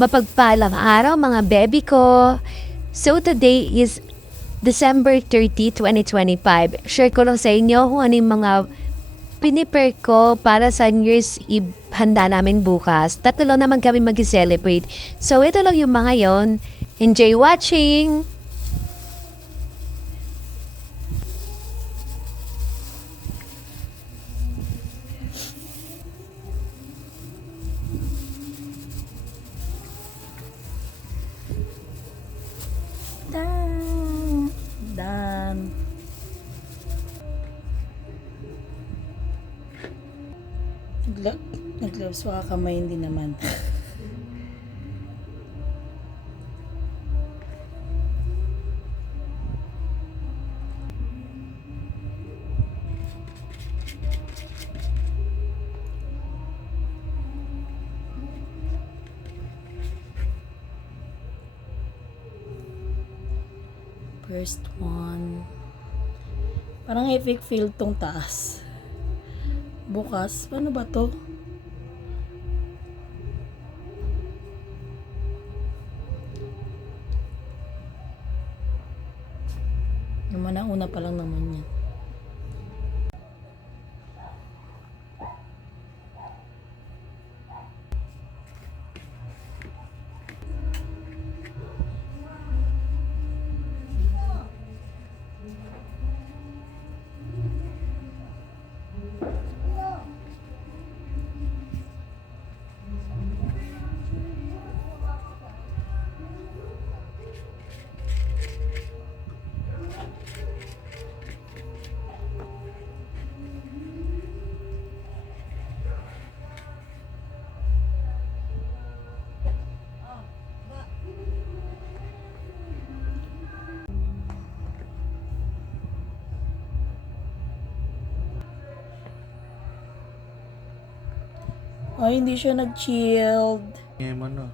Mapagpalang araw mga baby ko. So today is December 30, 2025. Share ko lang sa inyo kung ano yung mga piniper ko para sa New Year's Eve handa namin bukas. Tatlo naman kami mag-celebrate. So ito lang yung mga yon. Enjoy watching! Dan. Nag-gloves pa kamay hindi naman. First one. Parang epic field tong taas. Bukas, paano ba to? Naman ang una pa lang naman yan. Ay, hindi siya nag-chilled. Ngayon ano?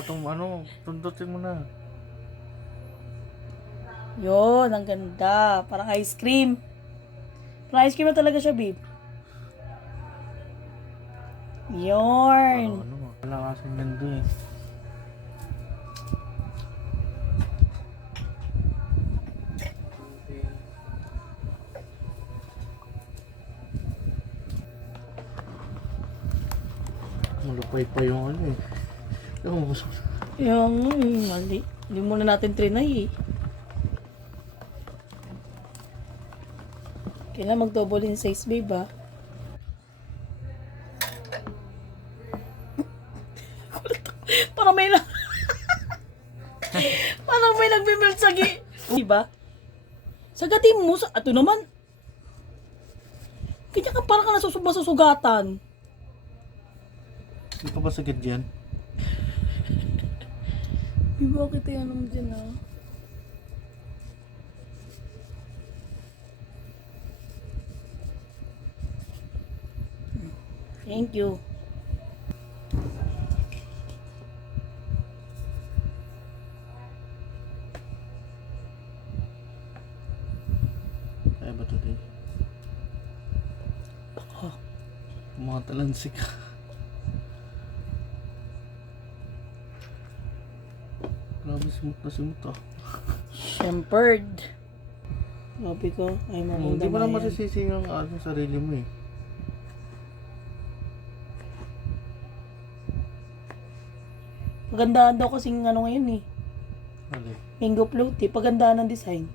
Itong ano, tundutin mo na. Yun, ang ganda. Parang ice cream. Parang ice cream na talaga siya, babe. Yorn. Ano, wala kasing ganda eh. Malupay pa yung ano eh. Yung, mali. Hindi muna natin trinay eh. Kailangan mag-double in size, babe, ha? Parang may parang may nagbe-melt sa diba? Sagatin mo sa ato naman. Kanya ka parang ka nasusugatan. Hindi ka ba sagad dyan? Bakit yan naman dyan, ha? Thank you. Kaya ba today? Oh, Mga talansik. Grabe simot na simot ah. Shepherd. Sabi ko, ay Hindi mo lang mamundamayan. masisisi yung sarili mo eh. Pagandahan daw kasing ano ngayon eh. Ali. Mango float eh. Pagandahan ng design.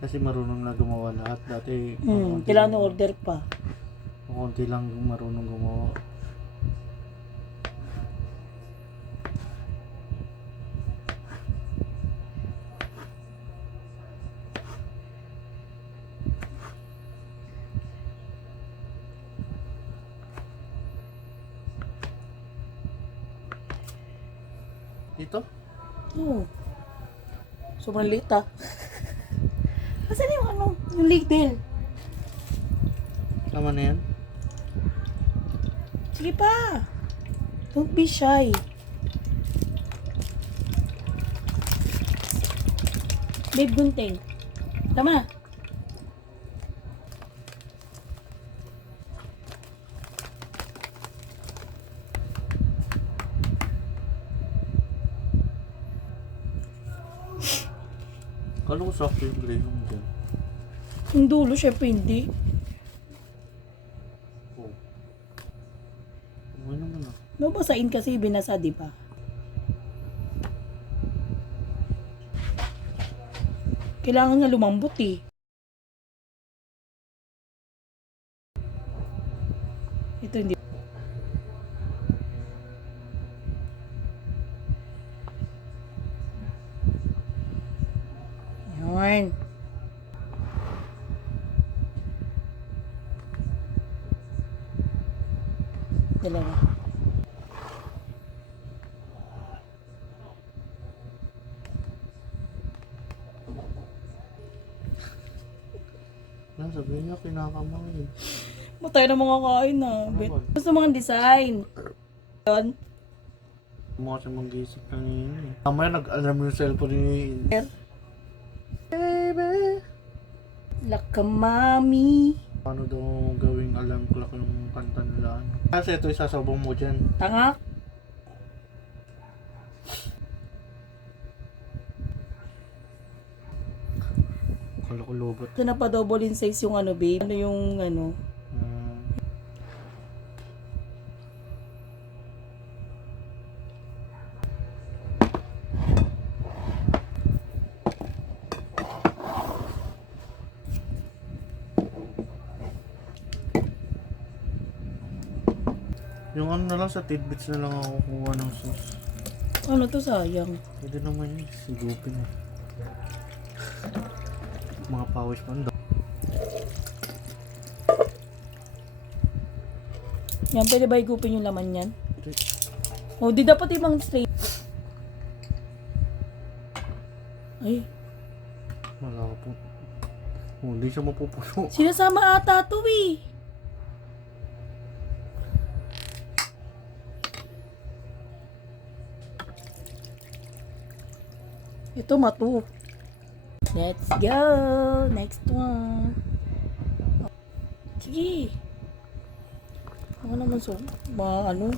Kasi marunong na gumawa lahat. Dati, Kailangan order pa. konti lang marunong gumawa. Ito? Oo. Sobrang liit ah. Asan yung ano? Yung ladle? Tama na yan? Sige pa. Don't be shy. Babe Gunting. Tama na. Kala ko sakto yung gray room dyan. Yung dulo, syempre hindi. Oh. Okay naman ah. Babasain kasi binasa, di ba? Kailangan nga lumambot eh. Ito hindi. Yun. Dalawa. Sabihin niya, kinakamain. Matay na mga kain na. Gusto mga design. Yun. Mukha siya mag-iisip kanina eh. Mamaya nag-alarm yung cellphone ni... Baby! Lakamami. Paano daw gawing alarm clock yung kanta nila? Kasi ito isasabong mo dyan. Tanga. Kala ko lobot. Ito na pa double in size yung ano, babe. Ano yung ano? Hmm. Yung ano na lang sa tidbits na lang ako kukuha ng sauce. Ano to, sayang. Pwede naman yun, sigupin eh. Mga pawis pa daw. Yan, pwede ba higupin yung laman yan? O, di dapat ibang straight. Ay, Wala ka po. Oh, hindi siya mapupuno. sinasama ata to eh. Ito matu. Let's go. Next one. Sige. Ako naman so, ano?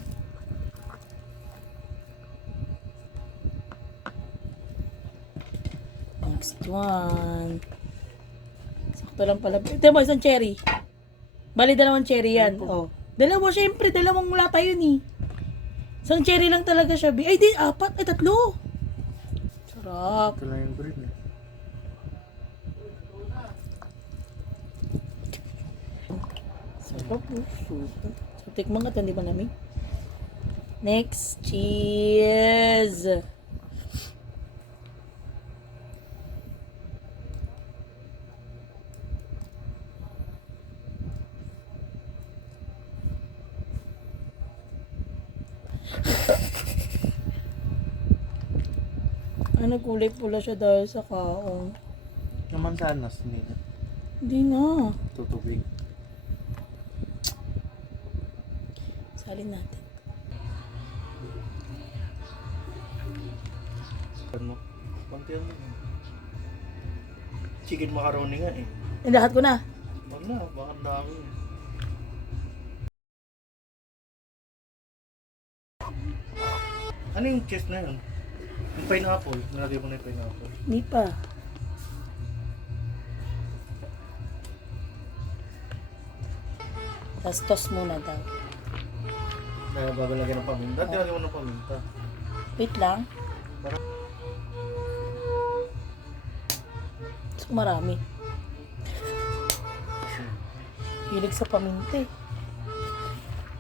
Next one. Sakto lang pala. Ito mo, isang cherry. Bali, dalawang cherry yan. Oh. Dalawa, syempre. Dalawang lata yun eh. Isang cherry lang talaga siya. Ay, di, apat. Ay, tatlo. Sarap. Ito lang yung green eh. Sarap po. Super. So, tikman ka ito, hindi malamig. Next, cheese. Ano, kulay pula siya dahil sa kaong. Naman sanas, hindi na. Hindi na. Tutubig. Salin natin. Ano? Pantiyan mo. Chicken macaroni nga eh. Lahat ko na. Wag na, baka ang dami. Ano yung cheese na yun? Yung pineapple. Nalagay mo na yung pineapple. Hindi pa. Tapos toss muna daw. Kaya bago lagyan ng paminta. Nilagay mo ng paminta. Wait lang. Para Gusto ko marami. Hilig sa paminta eh.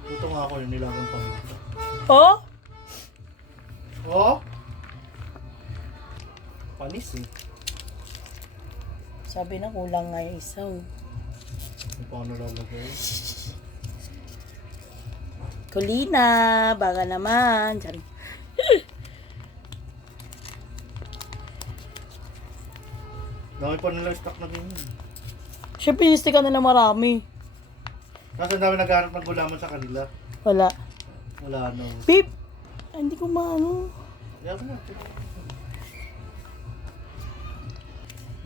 ito nga ako yung nilagang paminta. Oh? Oh? Panis eh. Sabi na kulang nga yung isaw. Yung paano lalagay? Kulina, baka naman. Diyan. Dami pa nila stock na ganyan. Siyempre, ka na marami. Kasi ang dami naghahanap ng gulaman sa kanila. Wala. Wala no. Babe, hindi ko maano. Kaya mo natin.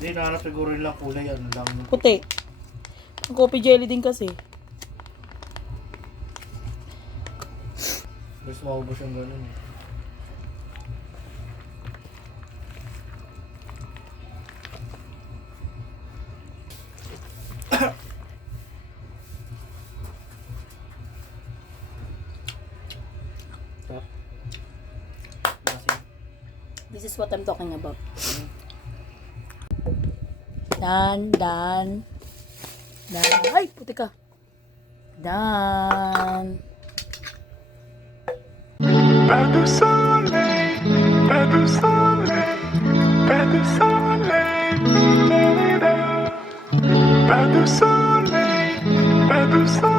Hindi, nahanap siguro yun lang kulay. Ano lang. Puti. Ang coffee jelly din kasi. Gusto maubos yung ganun. Stop. Kasi, This is what I'm talking about. Dan. Ay, puti ka. Dan. Pas de soleil, pas de soleil, pas de soleil, pas de soleil, pas de soleil.